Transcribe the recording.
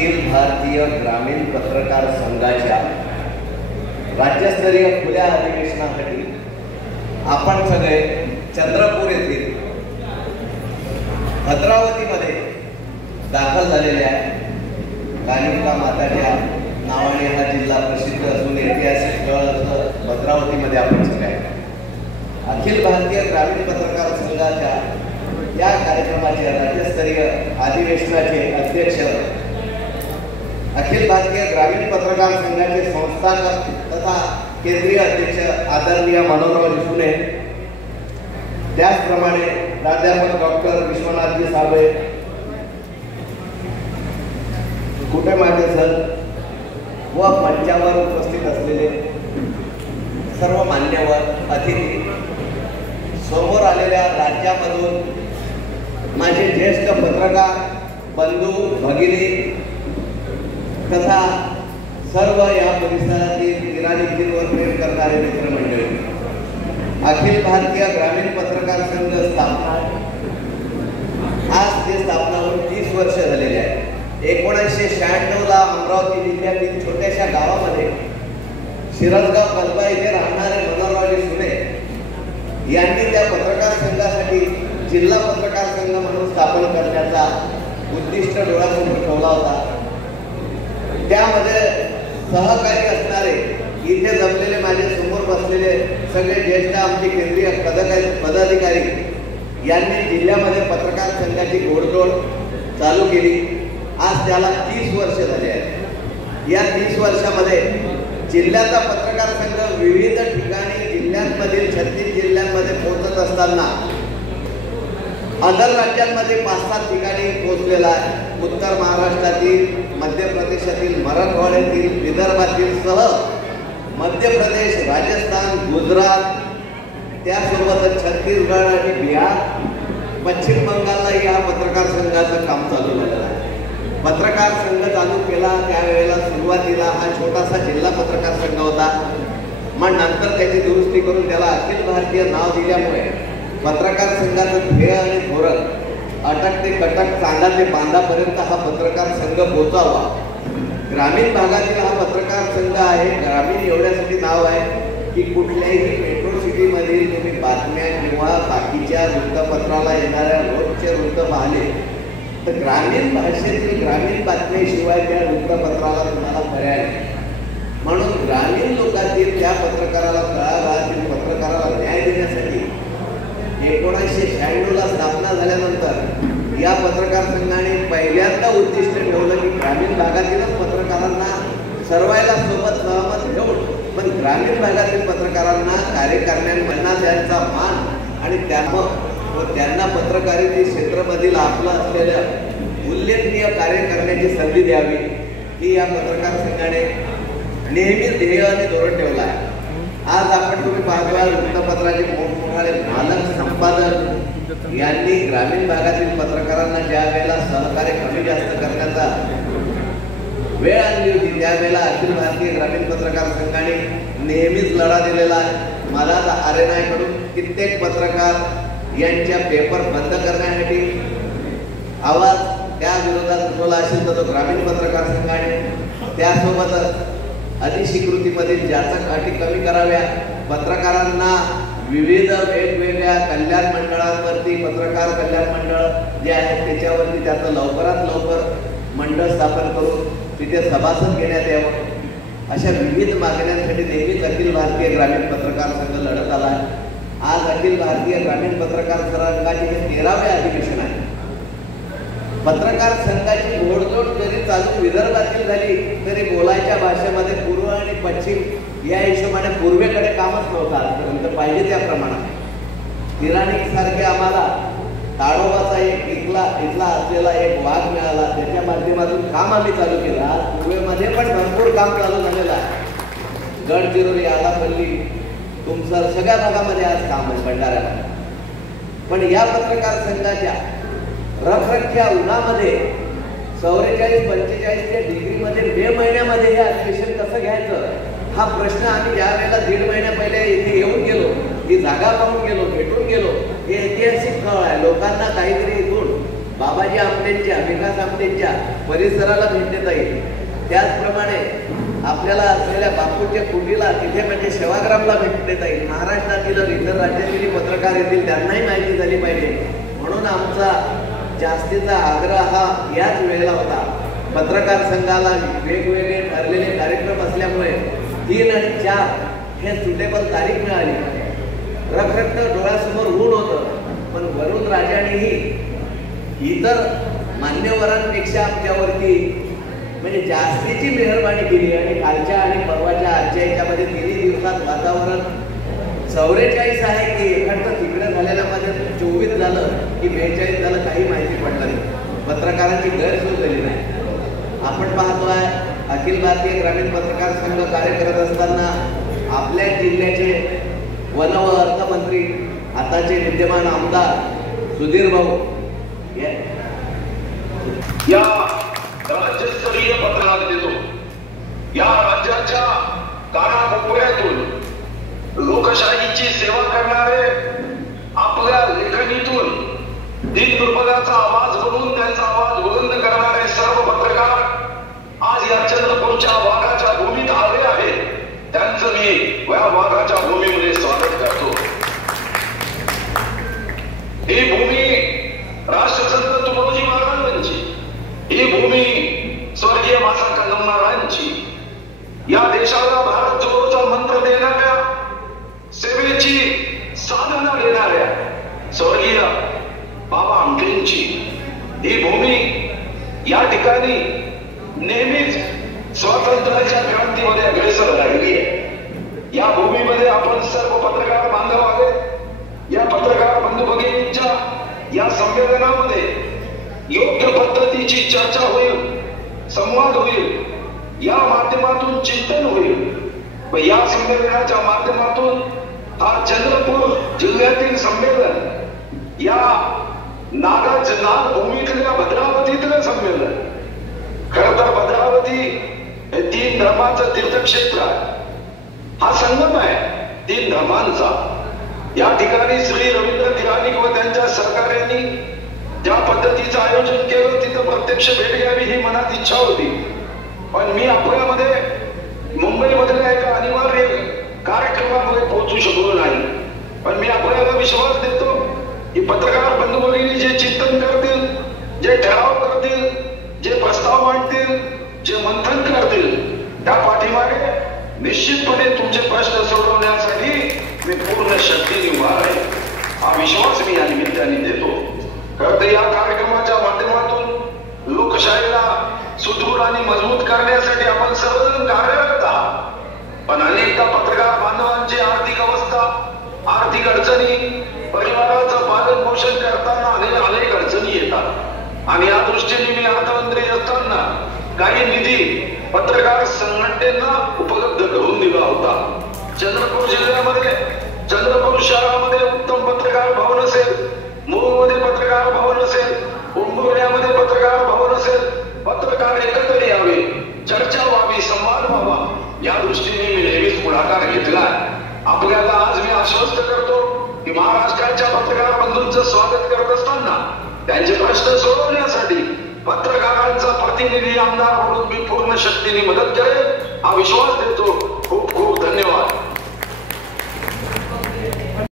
अखिल भारतीय ग्रामीण पत्रकार संघाच्या राज्यस्तरीय खुल्या अधिवेशनासाठी आपण सगळे चंद्रपूर येथील भद्रावतीमध्ये दाखल झालेल्या कालिका माताच्या नावाने हा जिल्हा प्रसिद्ध असून ऐतिहासिक स्थळ असं भद्रावतीमध्ये आपण सगळे अखिल भारतीय ग्रामीण पत्रकार संघाच्या या कार्यक्रमाचे राज्यस्तरीय अधिवेशनाचे अध्यक्ष अखिल भारतीय ग्रामीण पत्रकार संघाचे संस्थापक तथा केंद्रीय अध्यक्ष आदरणीय मनोहरराव सुने, त्याचप्रमाणे प्राध्यापक डॉक्टर विश्वनाथजी साबळे, कुटुंबाचे सर व मंचावर उपस्थित असलेले सर्व मान्यवर अतिथी, समोर आलेल्या राज्यामधून माझे ज्येष्ठ पत्रकार बंधू भगिनी तथा सर्व या परिसरातील निरानिधींवर प्रेम करणारे मित्रमंडळी, अखिल भारतीय ग्रामीण पत्रकार संघ स्थापना आज ते स्थापना होऊन 30 वर्ष झालेले आहे. 1996 ला अमरावती जिल्ह्यातील छोट्याशा गावामध्ये शिरसगाव कल्बा येथे राहणारे मनोहरराव सुने यांनी त्या पत्रकार संघासाठी जिल्हा पत्रकार संघ म्हणून स्थापन करण्याचा उद्दिष्ट डोळ्यासमोर ठेवला होता. त्यामध्ये सहकारी असणारे इथे जमलेले माझे समोर बसलेले सगळे ज्येष्ठ आमचे केंद्रीय पदाधिकारी यांनी जिल्ह्यामध्ये पत्रकार संघाची घोडदौड चालू केली. आज त्याला 30 वर्ष झाले आहेत. या 30 वर्षामध्ये जिल्ह्याचा पत्रकार संघ विविध ठिकाणी जिल्ह्यांमधील 36 जिल्ह्यांमध्ये पोहोचत असताना अदर राज्यांमध्ये 5-7 ठिकाणी पोहोचलेला आहे. उत्तर महाराष्ट्रातील, मध्य प्रदेशातील, मराठवाड्यातील, विदर्भातील सह मध्य प्रदेश, राजस्थान, गुजरात, त्यासोबतच छत्तीसगड आणि बिहार, पश्चिम बंगालला या पत्रकार संघाचं काम चालू झालेलं आहे. पत्रकार संघ चालू केला त्यावेळेला सुरुवातीला हा छोटासा जिल्हा पत्रकार संघ होता. मग नंतर त्याची दुरुस्ती करून त्याला अखिल भारतीय नाव दिल्यामुळे पत्रकार संघाचं ध्येय आणि धोरण अटक ते कटक, चांदा ते बांधापर्यंत हा पत्रकार संघ पोहोचावा. ग्रामीण भागातील हा पत्रकार संघ आहे. ग्रामीण एवढ्यासाठी नाव आहे की कुठल्याही मेट्रो सिटीमधील तुम्ही बातम्या किंवा बाकीच्या वृत्तपत्राला येणाऱ्या रोजचे वृत्त पाहिले तर ग्रामीण भाषेतील ग्रामीण बातम्याशिवाय त्या वृत्तपत्राला तुम्हाला पर्याय नाही. म्हणून ग्रामीण लोकांतील त्या पत्रकाराला, तळागाळातील पत्रकाराला न्याय देण्यासाठी 1996 ला स्थापना झाल्यानंतर या पत्रकार संघाने पहिल्यांदा उद्दिष्ट ठेवलं की ग्रामीण भागातीलच पत्रकारांना सर्वायला सोबत सहमत घेऊन पण ग्रामीण भागातील पत्रकारांना कार्य करण्याला त्यांचा मान आणि त्यांना पत्रकारिते क्षेत्रामधील आपलं असलेलं उल्लेखनीय कार्य करण्याची संधी द्यावी ही या पत्रकार संघाने नेहमी ध्येय आणि धोरण ठेवलं आहे. आज आपण तुम्ही पाहता वृत्तपत्राचे मोठमोठाले मालक, संपादक यांनी ग्रामीण भागातील पत्रकारांना ज्या वेळेला सहकार्य कमी जास्त करण्याचा वेळ आणली होती त्यावेळेला अखिल भारतीय ग्रामीण पत्रकार संघाने नेहमीच लढा दिलेला आहे. मला आरएनआयकडून कित्येक पत्रकार यांच्या पेपर बंद करण्यासाठी आवाज त्या विरोधात उठवला असेल तर तो ग्रामीण पत्रकार संघाने, त्यासोबतच अधिस्वीकृतीमधील जाचक अटी कमी कराव्या, पत्रकारांना विविध वेगवेगळ्या कल्याण मंडळांवरती, पत्रकार कल्याण मंडळ जे आहेत त्याच्यावरती त्याचं लवकरात लवकर मंडळ स्थापन करून तिथे सभासद घेण्यात यावं, अशा विविध मागण्यांसाठी नेहमीच अखिल भारतीय ग्रामीण पत्रकार संघ लढत आला आहे. आज अखिल भारतीय ग्रामीण पत्रकार संघाचे हे 13वे अधिवेशन आहे. पत्रकार संघाची घोडदौड जरी चालू विदर्भातील झाली तरी बोलायच्या भाषेमध्ये पूर्व आणि पश्चिम या हिशोबाने पूर्वेकडे कामच नव्हतं आजपर्यंत पाहिजे त्या प्रमाणात. तिराणिक सारखे आम्हाला ताडोबाचा एक इथला असलेला एक वाघ मिळाला, त्याच्या माध्यमातून काम आम्ही चालू केलं. आज पूर्वेमध्ये पण भरपूर काम चालू झालेलं आहे. गडचिरोली, आलापल्ली, तुमसर सगळ्या भागामध्ये आज काम आहे भंडाऱ्याला. पण या पत्रकार संघाच्या रखरख्या उन्हामध्ये 44-45 डिग्रीमध्ये मे महिन्यामध्ये हे अधिवेशन कसं घ्यायचं हा प्रश्न आम्ही ज्या वेळेला 1.5 महिन्या पहिले इथे येऊन गेलो, ही जागा पाहून गेलो, भेटून गेलो, हे ऐतिहासिक काळ आहे. लोकांना काहीतरी इथून बाबाजी आमटेंच्या, विकास आमटेंच्या परिसराला भेट देता येईल. त्याचप्रमाणे आपल्याला असलेल्या बापूच्या कुटीला तिथे म्हणजे सेवाग्रामला भेट देता येईल. महाराष्ट्रातील इतर राज्यातील पत्रकार येतील, त्यांनाही माहिती झाली पाहिजे. म्हणून आमचा जास्तीचा आग्रह हा याच वेळेला होता. पत्रकार संघाला वेगवेगळे ठरलेले कार्यक्रम असल्यामुळे 3 आणि 4 हे सुटेबल तारीख मिळाली. रखरख डोळ्यासमोर ऊन होतं, पण वरुण राजानेही इतर मान्यवरांपेक्षा आमच्यावरती म्हणजे जास्तीची मेहरबानी केली आणि कालच्या आणि परवाच्या आजच्या याच्यामध्ये 3 दिवसात वातावरण 44 आहे की एखादं तिकडे झालेल्यामध्ये 24 झालं की 42 झालं, काही माहिती पडलं नाही. पत्रकारांची गैरसोय झाली नाही. आपण पाहतोय अखिल भारतीय ग्रामीण पत्रकार संघ कार्य करत असताना आपल्या जिल्ह्याचे वन व अर्थमंत्री आताचे विद्यमान आमदार सुधीर भाऊ या राज्यस्तरीय पत्रकार देतो. या राज्याच्या कानाकोपऱ्यातून लोकशाहीची सेवा करणारे आपल्या लेखणीतून दिन दुर्बलाचा आवाज बनवून त्यांचा आवाज बुलंद करणारे सर्व पत्रकार आज या चंद्रपूरच्या वाघाच्या भूमीत आले आहेत. त्यांचं मी या वाघाच्या भूमीमध्ये स्वागत करतो. ही भूमी राष्ट्रसंत तुकोजी महाराजांची, ही भूमी स्वर्गीय माता कंगमनारांची. या देशाला भारत जोडोचा मंत्र देणाऱ्या, सेवेची साधना देणाऱ्या स्वर्गीय बाबा आमटेंची ही भूमी. या ठिकाणी नेहमीच स्वातंत्र्याच्या क्रांतीमध्ये अग्रेसर राहिली आहे. या भूमीमध्ये आपण सर्व पत्रकार बांधव आहोत. या पत्रकार बंधू भगिनींच्या या संमेलनामध्ये योग्य पद्धतीची चर्चा होईल, संवाद होईल, या माध्यमातून चिंतन होईल व या संमेलनाच्या माध्यमातून हा चंद्रपूर जिल्ह्यातील संमेलन, या नाग भूमीतल्या भद्रावतीतलं संमेलन. खर तर भद्रावती हे 3 धर्माचं तीर्थक्षेत्र आहे. हा संगम आहे 3 धर्मांचा. या ठिकाणी श्री रवींद्र तिरानिक व त्यांच्या सहकार्यांनी ज्या पद्धतीचं आयोजन केलं तिथं प्रत्यक्ष भेट घ्यावी ही मनात इच्छा होती. पण मी आपल्यामध्ये मुंबईमधल्या एका अनिवार्य कार्यक्रमामध्ये पोहोचू शकलो नाही. पण मी आपल्याला विश्वास देतो की पत्रकार बंधू भगिनी जे चिंतन करतील, जे ठराव करतील, जे प्रस्ताव मांडतील, जे मंथन करतील, त्या पाठीमागे निश्चितपणे तुमचे प्रश्न सोडवण्यासाठी मी पूर्ण शक्तीने उभा आहे. हा विश्वास मी या निमित्ताने देतो. खरं तर या कार्यक्रमाच्या माध्यमातून लोकशाहीला सुदृढ आणि मजबूत करण्यासाठी आपण सर्वजण कार्यरत आहात. पण अनेकदा पत्रकार बांधवांची आर्थिक अवस्था, आर्थिक अडचणी, परिवाराचं पालन पोषण करताना अनेक अडचणी येतात. आणि या दृष्टीने मी अर्थमंत्री असताना काही निधी पत्रकार संघटनेला उपलब्ध करून दिला होता. चंद्रपूर जिल्ह्यामध्ये, चंद्रपूर शहरामध्ये उत्तम पत्रकार भवन असेल, मूळमध्ये पत्रकार भवन असेल, उंबुर्ण्यामध्ये पत्रकार भवन असेल, पत्रकार एकत्र यावे, चर्चा व्हावी, संवाद व्हावा, या दृष्टीने मी नेहमीच पुढाकार घेतला. आपल्याला आज मी आश्वस्त करतो की महाराष्ट्राच्या पत्रकार बंधूंचं स्वागत करत असताना त्यांचे प्रश्न सोडवण्यासाठी पत्रकारांचा प्रतिनिधी आमदार म्हणून मी पूर्ण शक्तीने मदत करेन हा विश्वास देतो.